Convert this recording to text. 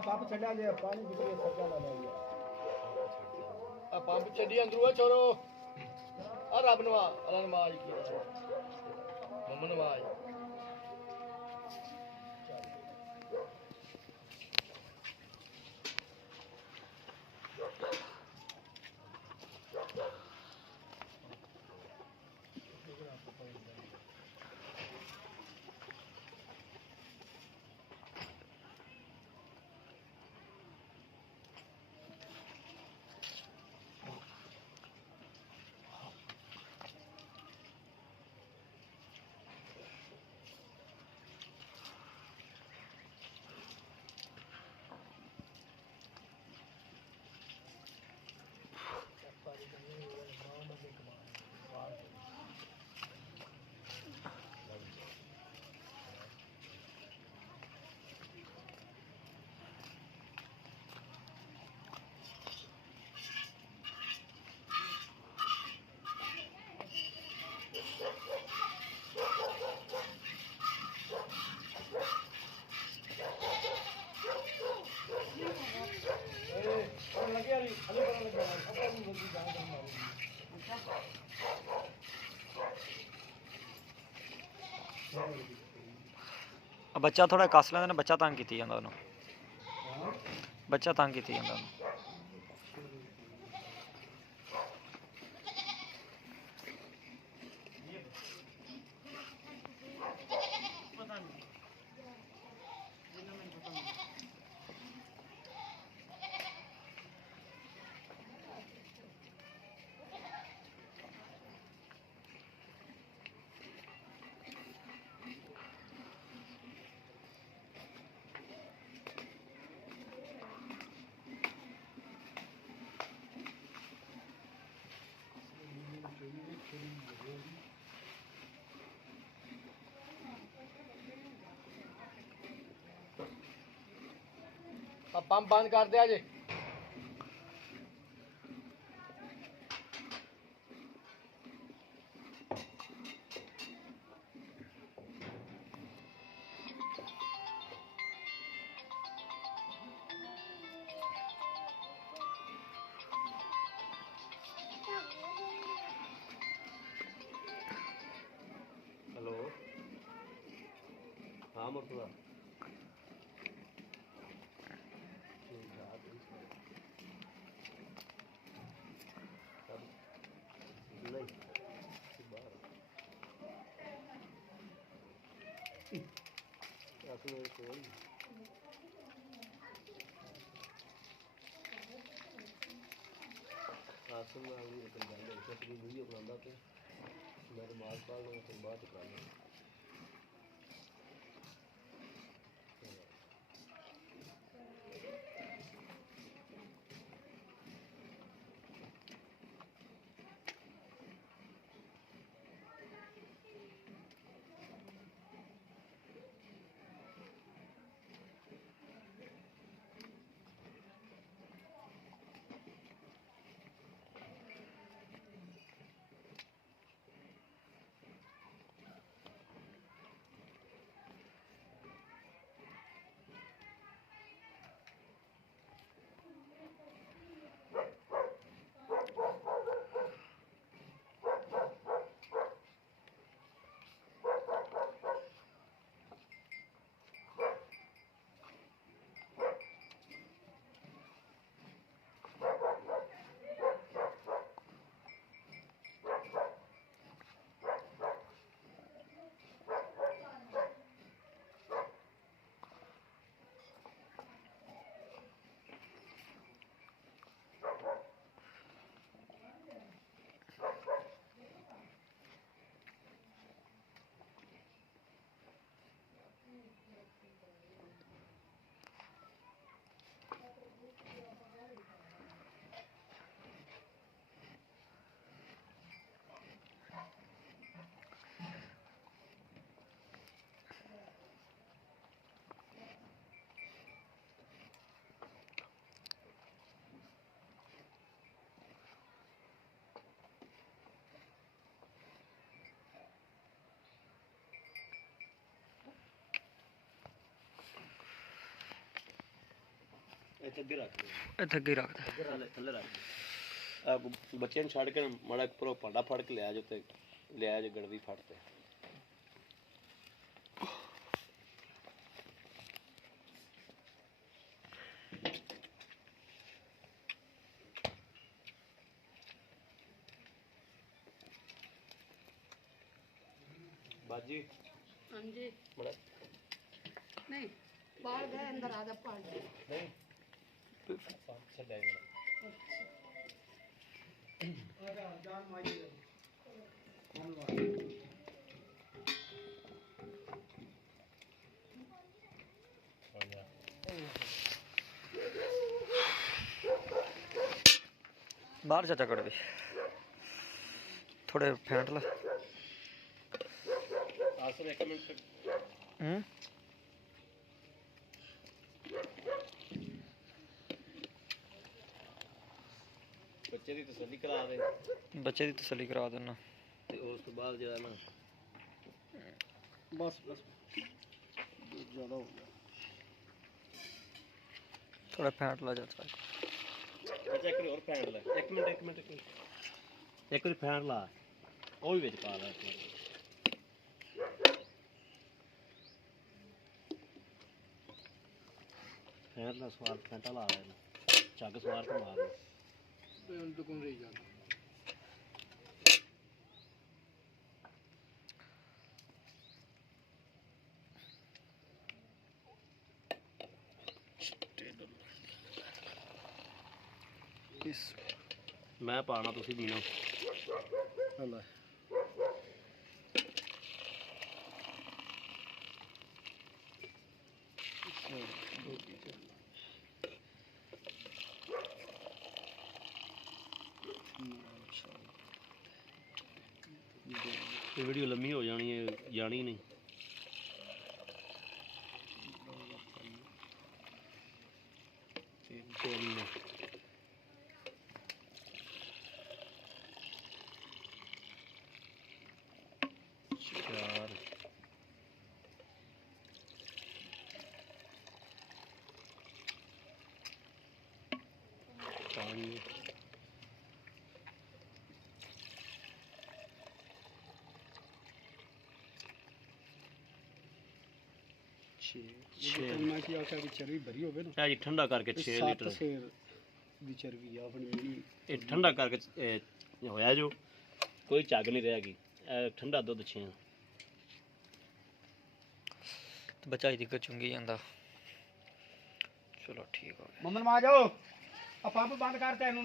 Pump छड़ा जे पानी निकले सजा ला लिया आ पंप छड़ी अंदरू छोरो आ रब नवा अल्लाह नमाज की मम्मा नमाज बच्चा थोड़ा कस लेंदे ने बच्चा तंग कीती जांदा उन्होंने बच्चा तंग कीती जांदा उन्होंने पंप बंद कर दिया जे हेलो हाँ मुर्तजा आसम वीडियो बनाता तो मैं नमाज पढ़ लूँगा फिर बाद कर लूँगा ਇੱਥੇ ਅੱਗੇ ਰੱਖ ਦੇ, ਇੱਥੇ ਅੱਗੇ ਰੱਖ ਦੇ। ਥੱਲੇ ਥੱਲੇ ਰੱਖ ਦੇ। ਆ ਬੱਚਿਆਂ ਨੂੰ ਛੱਡ ਕੇ ਮਾੜਾ ਉੱਪਰੋਂ ਭਾਂਡਾ ਫੜ ਕੇ ਲਿਆ ਜੋ ਤੇ ਲਿਆ ਜੋ ਗੜਵੀ ਫੜ ਤੇ। बाजी हाँ जी बड़ा नहीं बाहर गए अंदर आधा पाल नहीं सब जाएगा बाहर चाचा कड़वे थोड़े फेंट ला। आसर एक मिनट बच्चे की तसल्ली करा दे, बच्चे की तसल्ली करा देना। ते उस तो बाद जरा ना बस बस ज़्यादा हो गया। थोड़ा फेंट ला चाचा। बच्चा एक और फैन ला, एक मिनट एक बार फैन ला, वो भी विच पा ला। फैन ला स्वाद फैंटा ला लेना, झग स्वाद को मार तो कौन रही जाता मैं पाना तुसी पीना। अल्लाह ये वीडियो लम्मी हो जानी है, जानी नहीं। चार पानी मैं की आखा की चरबी भरी होवे ना जी ठंडा करके 6 लीटर शेर दी चरबी आ अपनी मेरी ये ठंडा करके होया जो कोई झग नहीं रहेगी। ठंडा दुध 6 बच्चा ही दिक्कत चुंगी जाता। चलो ठीक हो गया। मम्मन आ जाओ अब पंप बंद कर तेनू